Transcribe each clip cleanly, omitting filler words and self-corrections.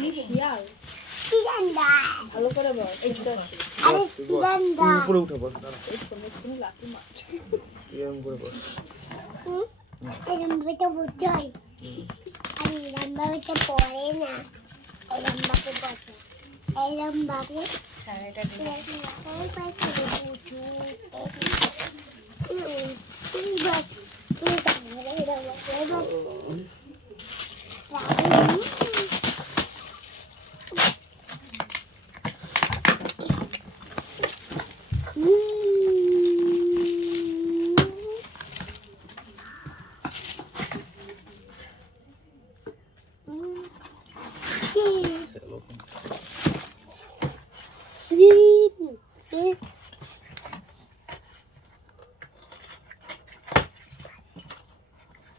শিয়াল ভালো করে বল উপরে উঠে বস লাঠি মারছে এরকম করে বস এরম বেটা বুঝতে হয় আর এরম ভাবে তো পড়ে না এরম ভাবে বসে এরম ভাবে হ্যাঁ এটা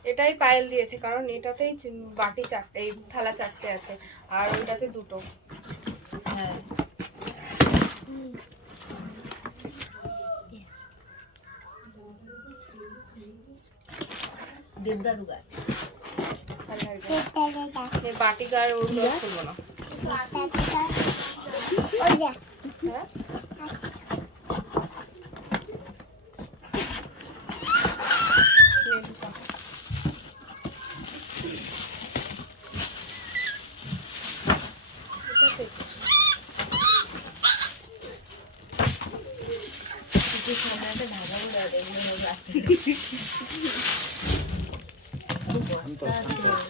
এটাই পায়েল দিয়েছে কারণ এটাতেই বাটি চারটে এই থালা চারটে আছে আর ওইটাতে দুটো হ্যাঁ দেবদারু গাছ বাটি আর ওগুলো খুলবো না হ্যাঁ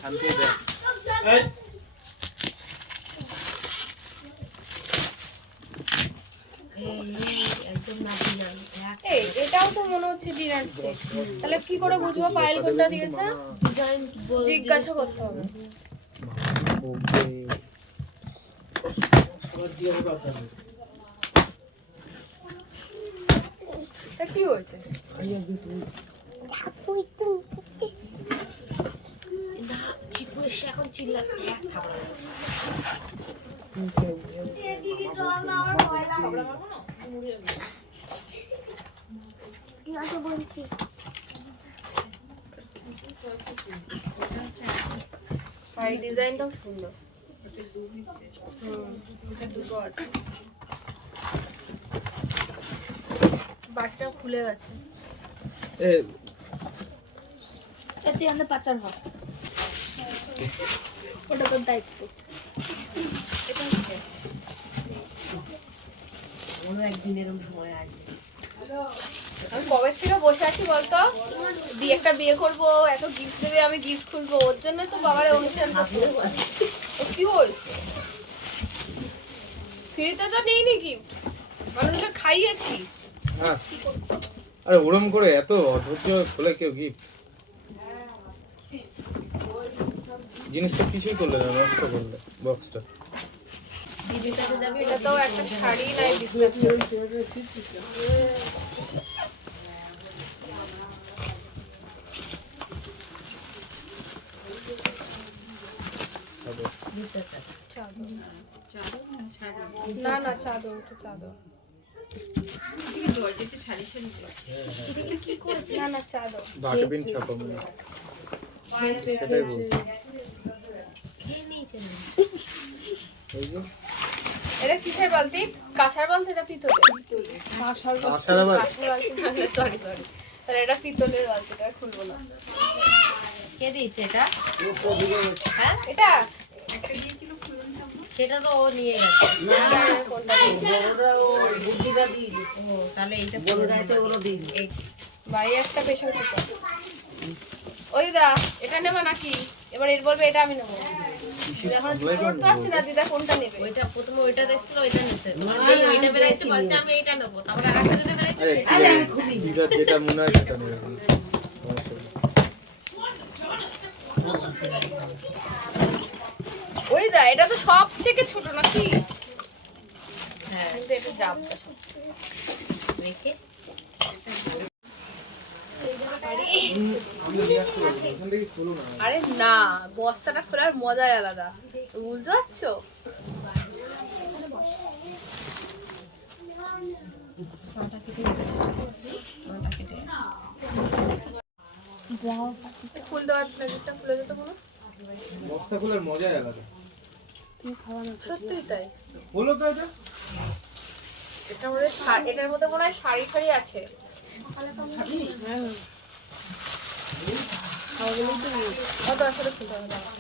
শান্তি দে এই এটাও তো মনে হচ্ছে ডিনার সেট তাহলে কি করে বুঝবো পায়েল কোনটা দিয়েছে জিজ্ঞাসা করতে হবে এটা কি হয়েছে এখন চিল্লাতে এক খাবার এই ডিজাইনটাও সুন্দর দুটো আছে বাটটা খুলে গেছে এতে আমাদের পাচার হয় ওটা তোর দায়িত্ব এটা ঠিক আছে কোনো একদিন এরকম সময় আসবে আমি কবে থেকে বসে আছি বলতো একটা বিয়ে করবো এত গিফট দেবে আমি গিফট খুলবো ওর জন্যই তো বাবার অনুষ্ঠান কি হয়েছে ফ্রিতে তো নেইনি গিফট মানুষকে খাইয়েছি হ্যাঁ আরে ওরম করে এত অধৈর্য খোলে কেউ গিফট জিনিসটা কিছুই করলে না নষ্ট করলে বক্সটা এটা তো একটা শাড়ি নাই বিস্কুট না না চাদর ওটা চাদর না না চাদর বাটবিন ছাপা মানে সেটাই বল এই যে এটা কিসের বালতি কাঁসার বালতি এটা পিতলের আশার আবার সরি তাহলে এটা পিতলের বালতি এটা খুলবো না কে দিয়েছে এটা হ্যাঁ এটা সেটা তো ও নিয়ে গেছে ও তাহলে এইটা ভাই একটা প্রেশার কুকার ওই দা এটা নেবা নাকি এবার এর বলবে এটা আমি নেবো এখন করতে পারছি না দিদা কোনটা নেবে ওইটা প্রথমে ওইটা দেখছিল ওইটা নিতে মানে ওইটা বেরাইছে বলছে আমি এইটা নেবো তারপরে আরেকটা যেটা বেরাইছে সেটা আমি খুবই যেটা মনে হয় সেটা নেবে ওই দা এটা তো সব থেকে ছোট নাকি হ্যাঁ কিন্তু এটা জাবটা সব রেখে আরে না বস্তাটা খোলার মজাই আলাদা বুঝতে পারছো খুলতে পারছি না যেটা খুলে যেতে কোনো বস্তা খোলার মজাই আলাদা সত্যি তাই। বলো তো এটা এটার মধ্যে মনে হয় শাড়ি ফাড়ি আছে। কত আসলে খুলতে হবে দাঁড়াও।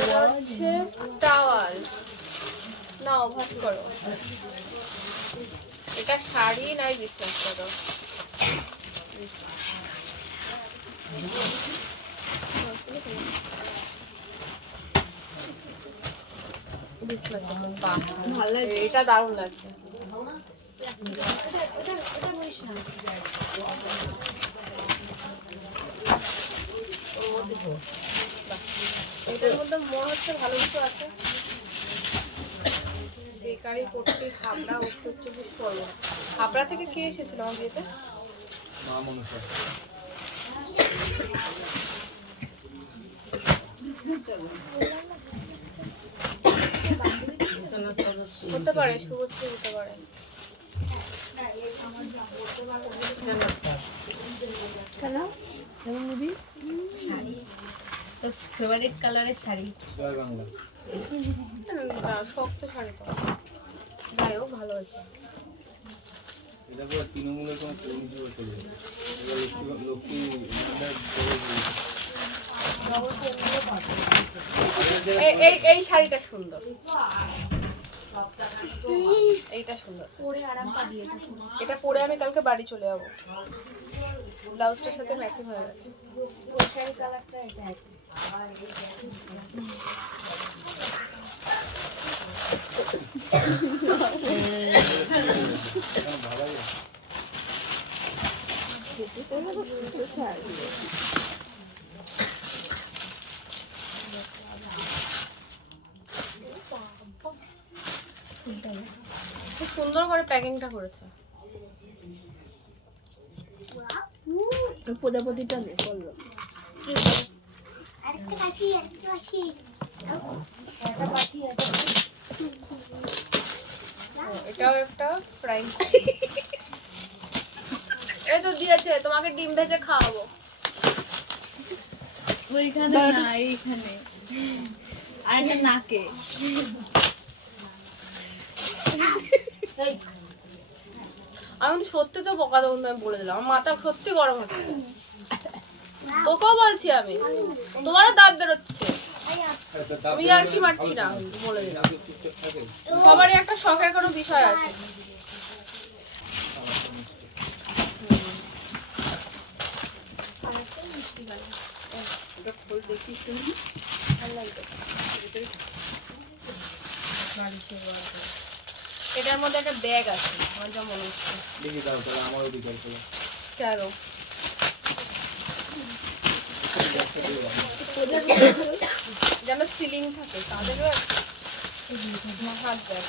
এটা হচ্ছে টাওয়াল। নাও ভাঁজ করো। এটা শাড়ি নাই বিশ্বাস করো। এটা দারুণ লাগছে। এটার মধ্যে মনে হচ্ছে ভালো কিছু আছে। বেকারি পট্টি হাবড়া উত্তর চব্বিশ পরগনা। হাবড়া থেকে কে এসেছিল আমার বিয়েতে? মা মনসা হতে পারে, শুভশ্রী হতে পারে। তোর ফেভারিট কালারের শাড়ি। জয় বাংলা। শক্ত শাড়ি তো, যাই হোক ভালো আছে। এটা পুরো তৃণমূলের কোনো চরিত্র চলে যাবে। লক্ষ্মী এই শাড়িটা সুন্দর, এইটা সুন্দর। এটা পরে আমি কালকে বাড়ি চলে যাবো। ব্লাউজটার সাথে ম্যাচিং হয়ে গেছে। খুব সুন্দর করে প্যাকিংটা করেছে। প্রজাপতিটা নেই করলো। আরেকটা কাছি, আরেকটা কাছি। এটাও একটা ফ্রাইং। এই তো দিয়েছে, তোমাকে ডিম ভেজে খাওয়াবো। ওইখানে না, এইখানে আর একটা নাকে। আমি কিন্তু সত্যি তো বোকা দেবো, আমি বলে দিলাম। আমার মাথা সত্যি গরম হচ্ছে। তোকেও বলছি আমি, তোমারও দাঁত বেরোচ্ছে। আমি আর কি মারছি না, বলে দিলাম। সবারই একটা শখের কোনো বিষয় আছে। এটার মধ্যে একটা ব্যাগ আছে আমার যা মনে হচ্ছে। দেখি দাও তাহলে আমারও বিকাল করে। কেন যেন সিলিং থাকে তাদেরও হাত ব্যাগ।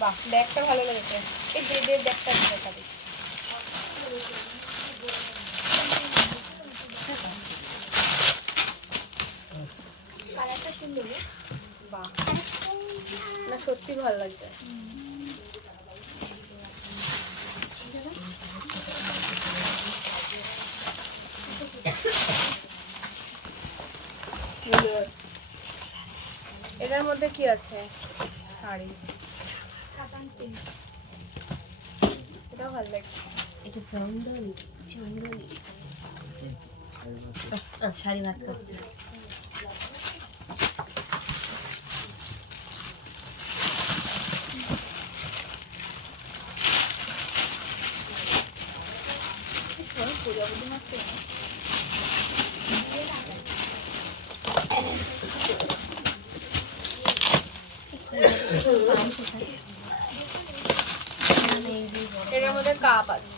বাহ, ব্যাগটা ভালো লেগেছে। এই যে ব্যাগটা দেখা দিই। বাহ, না সত্যি ভালো লাগছে। এটার মধ্যে কি আছে? শাড়ি। এটাও ভালো লাগছে। এটা চন্দন চন্দনী। শাড়ি ভাজ করছে। এটার মধ্যে কাপ আছে।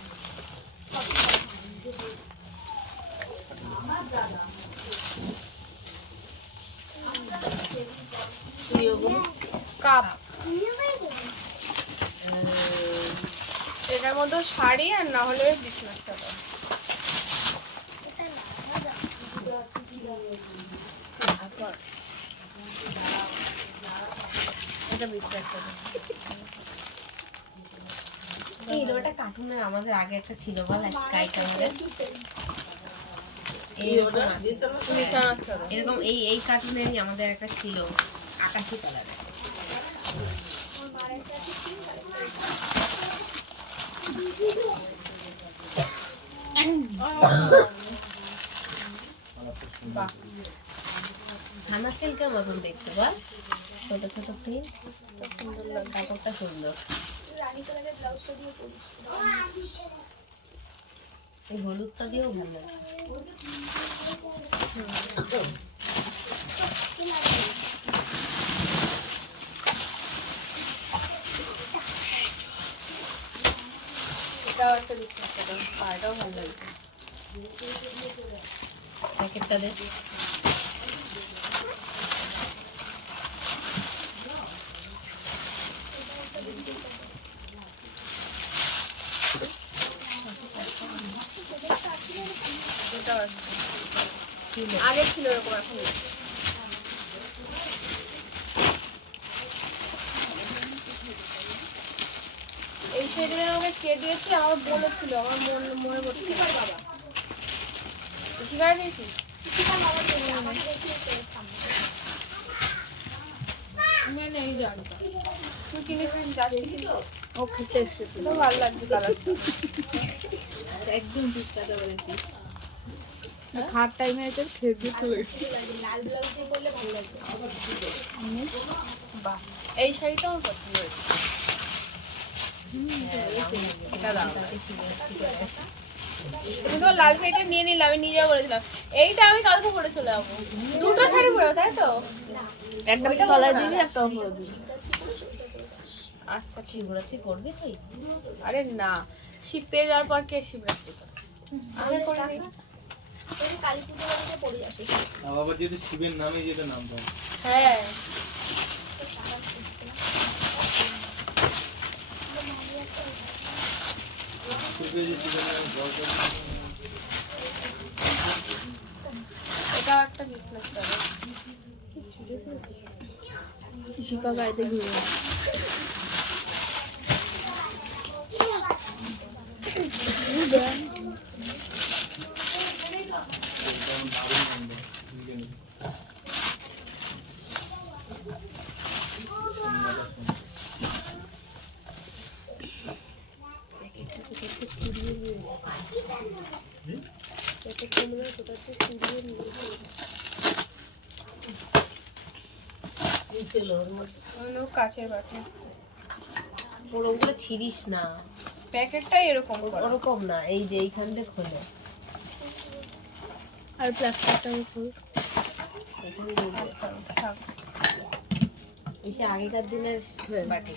কাপ। এটার মধ্যে শাড়ি আর না হলে বিছনার চাদর। এটা বিছনার চাদর। এইরকম একটা কার্টুনের আমাদের আগে একটা ছিল বল স্কাই কালারের বিছানার চাদর। এরকম এই কার্টুনেরই আমাদের একটা ছিল আকাশি কালারের। বাহ, ধানা সিল্কের মতন দেখতে বল, ছোট ছোট প্রিন্ট, সুন্দর লাগে, কাপড়টা সুন্দর। এই হলুদটা দিয়েও ভালো লাগে। এটাও একটা বিছানার চাদর, পাড়টাও ভালো লাগছে। প্যাকেটটা দে। এটাও একটা। আগে ছিল এরকম, এখন নেই। এই সেদিন আমাকে কে দিয়েছে আমাকে বলেছিল, আমার মনে পড়ছে না। বাবা শিকার দিয়েছিস? মানে এই জানটা তুই কিনেছিস? যাচ্ছি কিন্তু ও খেতে এসেছিল, খুব ভালো লাগছে কালারটা। একদম ঠিক কথা বলেছিস। খাওয়ার টাইমে এটা খেয়ে দিয়ে চলে এসেছি। বাহ, এই শাড়িটা আমার পছন্দ হয়েছে। এটা দাও। তুমি তো লাল শাড়িটা নিয়ে নিলে, আমি নিজেও বলেছিলাম এইটা আমি কালকে পরে চলে যাবো। দুটো শাড়ি পরে, তাই তো? একটা ওইটা তলায় বলবো না। দিবি, একটা উপরে দিবি। আচ্ছা ঠিক। শিবরাত্রি করবি তুই? আরে না, শিব পেয়ে যাওয়ার পর কে শিবরাত্রি করে? আমি করে দিই। আবার যদি শিবের নামে যেটা নাম পাবো। হ্যাঁ, শিবের যে শিবের নামে জল জল এটাও একটা বিজনেস করে। শিকা গাইতে ঘুরে ওগুলো কাচের বাটি। ওগুলো ছিড়িস না, প্যাকেটটাই এরকম করা। ওরকম না, এই যে এইখান থেকে খোলে আর প্লাস্টিকটা ফুল এখানে ঢুকবে। থাক। এসে আগেকার দিনের বাটি।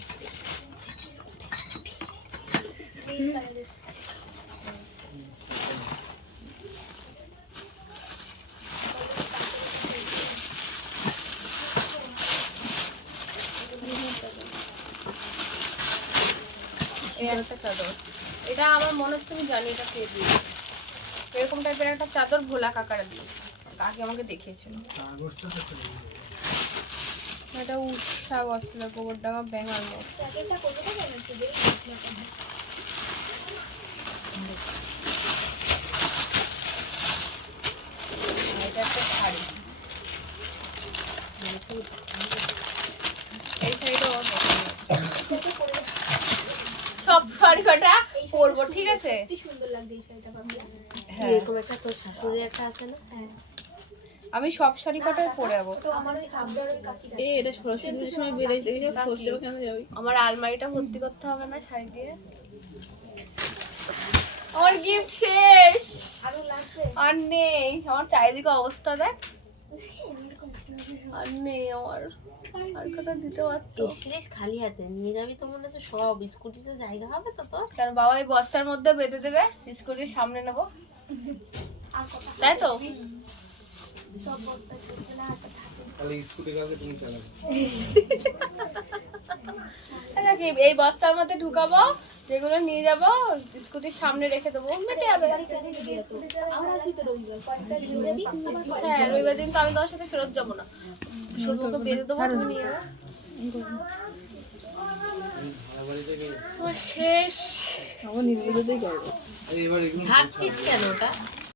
এই একটা চাদর, এটা আমার মনে হচ্ছে আমি জানি এটা কে দিয়ে। এরকম টাইপের একটা চাদর ভোলা কাকারা দিয়ে, কাকি আমাকে দেখিয়েছিল। এটা উষা বস্ত্র, গোবরডাঙ্গা ব্যাঙ্গাল মোড়। আর এটা একটা শাড়ি, এই শাড়িটা আমার পছন্দ। সব শাড়ি কটা পরবো, ঠিক আছে? হ্যাঁ, এরকম একটা তোর শাশুড়ি একটা আছে না? আমি সব শাড়ি কটাই পরে যাবো। এটা সরস্বতী পুজোর সময় বেরোয়, দেখে যাবো সরস্বতী কেন যাবি? আমার আলমারিটা ভর্তি করতে হবে না শাড়ি দিয়ে। আমার গিফট শেষ, আর নেই। আমার চারিদিকে অবস্থা দেখ, আর নেই আমার। আর কটা দিতে পারতো। এসছিলিস খালি হাতে, নিয়ে যাবি তো মনে হচ্ছে সব স্কুটিতে জায়গা হবে তো তোর? কারণ বাবা এই বস্তার মধ্যে বেঁধে দেবে, স্কুটির সামনে নেবো, তাই তো? তাহলে স্কুটি কালকে তুমি চালাবে। নাকি এই বস্তার মধ্যে ঢুকাবো, যেগুলো নিয়ে যাবো স্কুটির সামনে রেখে দেবো, মেটে যাবে। হ্যাঁ, রবিবার দিন তো আমি তোমার সাথে ফেরত যাবো না, শুধু তো বেঁধে দেবো, তুমি নিয়ে যাবো। ভাড়া বাড়ি থেকে আমার শেষ। আমার নির্বুদ্ধতেই করবো। এবার এগুলো ঝাড়ছিস কেন ওটা?